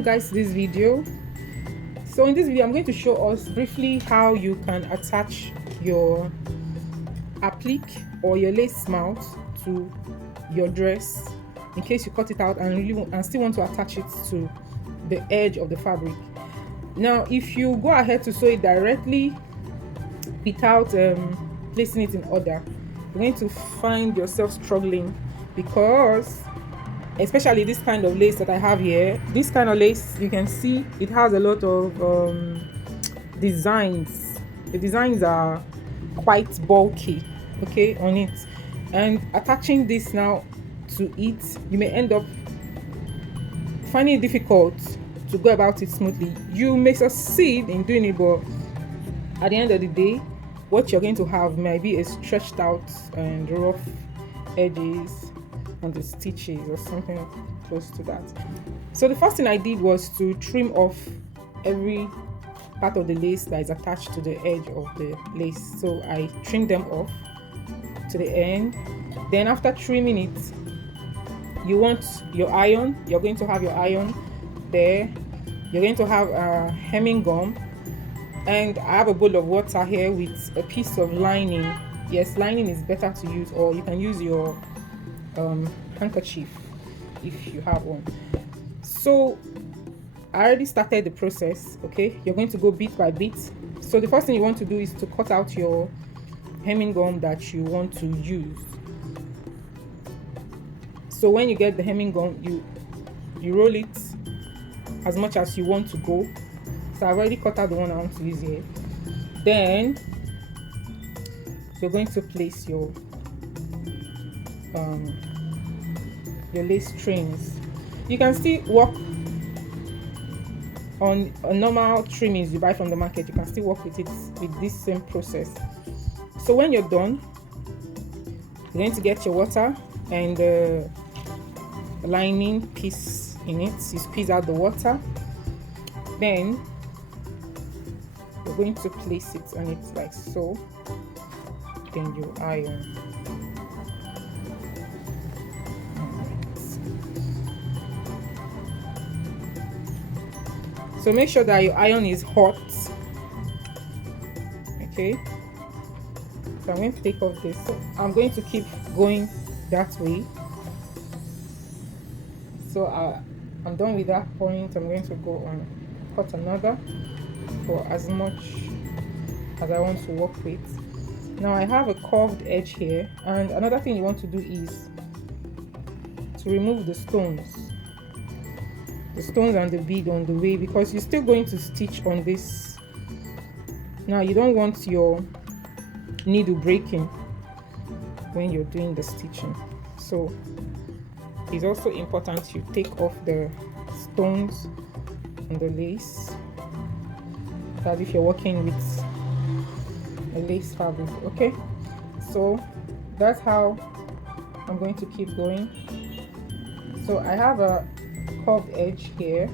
welcome guys to this video. So in this video I'm going to show us briefly how you can attach your applique or your lace mount to your dress in case you cut it out and still want to attach it to the edge of the fabric. Now if you go ahead to sew it directly without placing it in order, you're going to find yourself struggling, because especially this kind of lace that I have here, this kind of lace, you can see it has a lot of designs. The designs are quite bulky, okay, on it, and attaching this now to it, you may end up finding it difficult to go about it smoothly. You may succeed in doing it, but at the end of the day, what you're going to have might be a stretched out and rough edges on the stitches or something close to that. So the first thing I did was to trim off every part of the lace that is attached to the edge of the lace. So I trimmed them off to the end. Then after trimming it, you want your iron. You're going to have your iron there. You're going to have a hemming gum, and I have a bowl of water here with a piece of lining. Yes, lining is better to use, or you can use your handkerchief if you have one. So I already started the process. Okay, you're going to go bit by bit. So the first thing you want to do is to cut out your hemming gum that you want to use. So when you get the hemming gum, you roll it as much as you want to go. So I've already cut out the one I want to use here. Then you're going to place your lace trims. You can still work on normal trimmings you buy from the market. You can still work with it with this same process. So when you're done, you're going to get your water and the lining piece in it. You squeeze out the water. Then you're going to place it on it like so. Then you iron. So make sure that your iron is hot. Okay, so I'm going to take off this. I'm going to keep going that way. So I'm done with that point. I'm going to go on cut another for as much as I want to work with. Now I have a curved edge here, and another thing you want to do is to remove the stones and the bead on the way, because you're still going to stitch on this. Now you don't want your needle breaking when you're doing the stitching, so it's also important you take off the stones on the lace, that if you're working with a lace fabric. Okay, so that's how I'm going to keep going. So I have a curved edge here,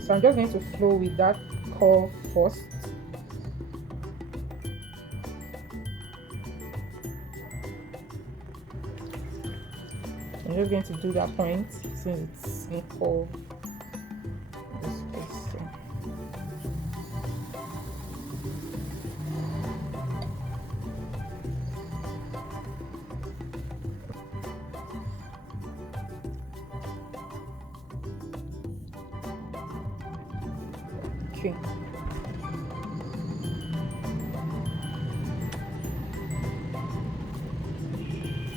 so I'm just going to flow with that curve first. I'm just going to do that point since it's in curve. Okay.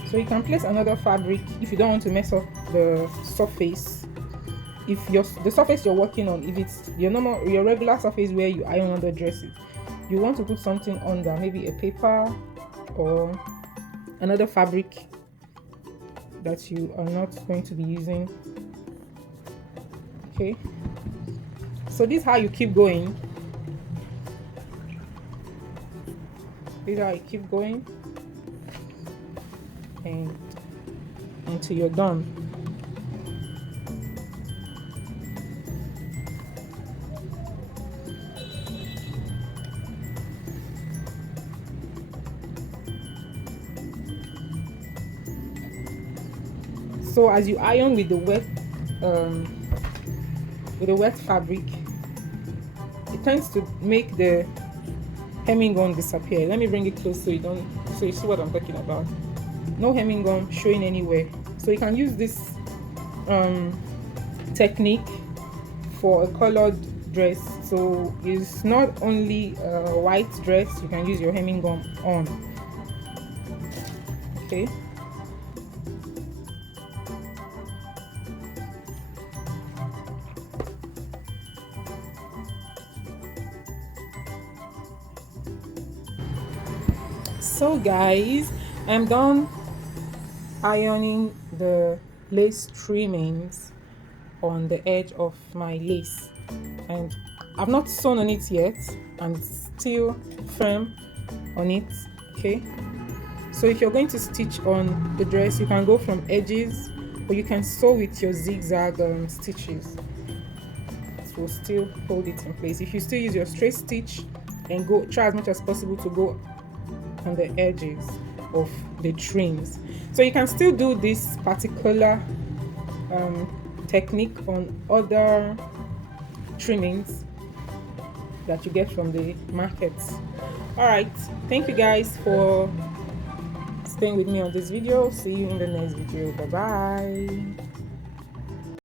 So you can place another fabric if you don't want to mess up the surface. If the surface you're working on, if it's your regular surface where you iron under dresses, you want to put something under, maybe a paper or another fabric that you are not going to be using. Okay, so this is how you keep going. This is how you keep going and until you're done. So as you iron with the wet with a wet fabric, it tends to make the hemming gum disappear. Let me bring it close so you see what I'm talking about. No hemming gum showing anywhere. So you can use this technique for a colored dress. So it's not only a white dress, you can use your hemming gum on. Okay. So guys, I'm done ironing the lace trimmings on the edge of my lace, and I've not sewn on it yet, and it's still firm on it. Okay, so if you're going to stitch on the dress, you can go from edges, or you can sew with your zigzag stitches. It will still hold it in place. If you still use your straight stitch, and try as much as possible to go on the edges of the trims. So you can still do this particular technique on other trimmings that you get from the markets. All right, thank you guys for staying with me on this video. See you in the next video. Bye bye.